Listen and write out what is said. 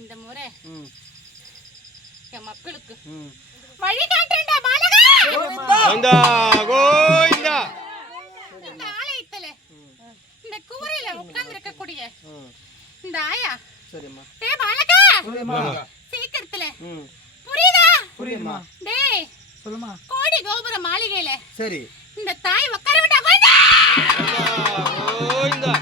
இந்த முறை என் மக்களுக்கு வழி காட்டுறேன்டா பாலகா. கோவிந்தா கோவிந்தா. இந்த ஆலயத்துல இந்த கூரையில உட்கார்ந்து இருக்கக்கூடிய இந்த ஆயா சரிம்மா. டேய் பாலகா சொல்லுமா. சீக்கிரத்துல புரியுதா? புரியுமா. டேய் சொல்லுமா. கோடி கோபுர மாளிகையில சரி இந்த தாய் உட்கார விட்டா கோவிந்தா கோவிந்தா.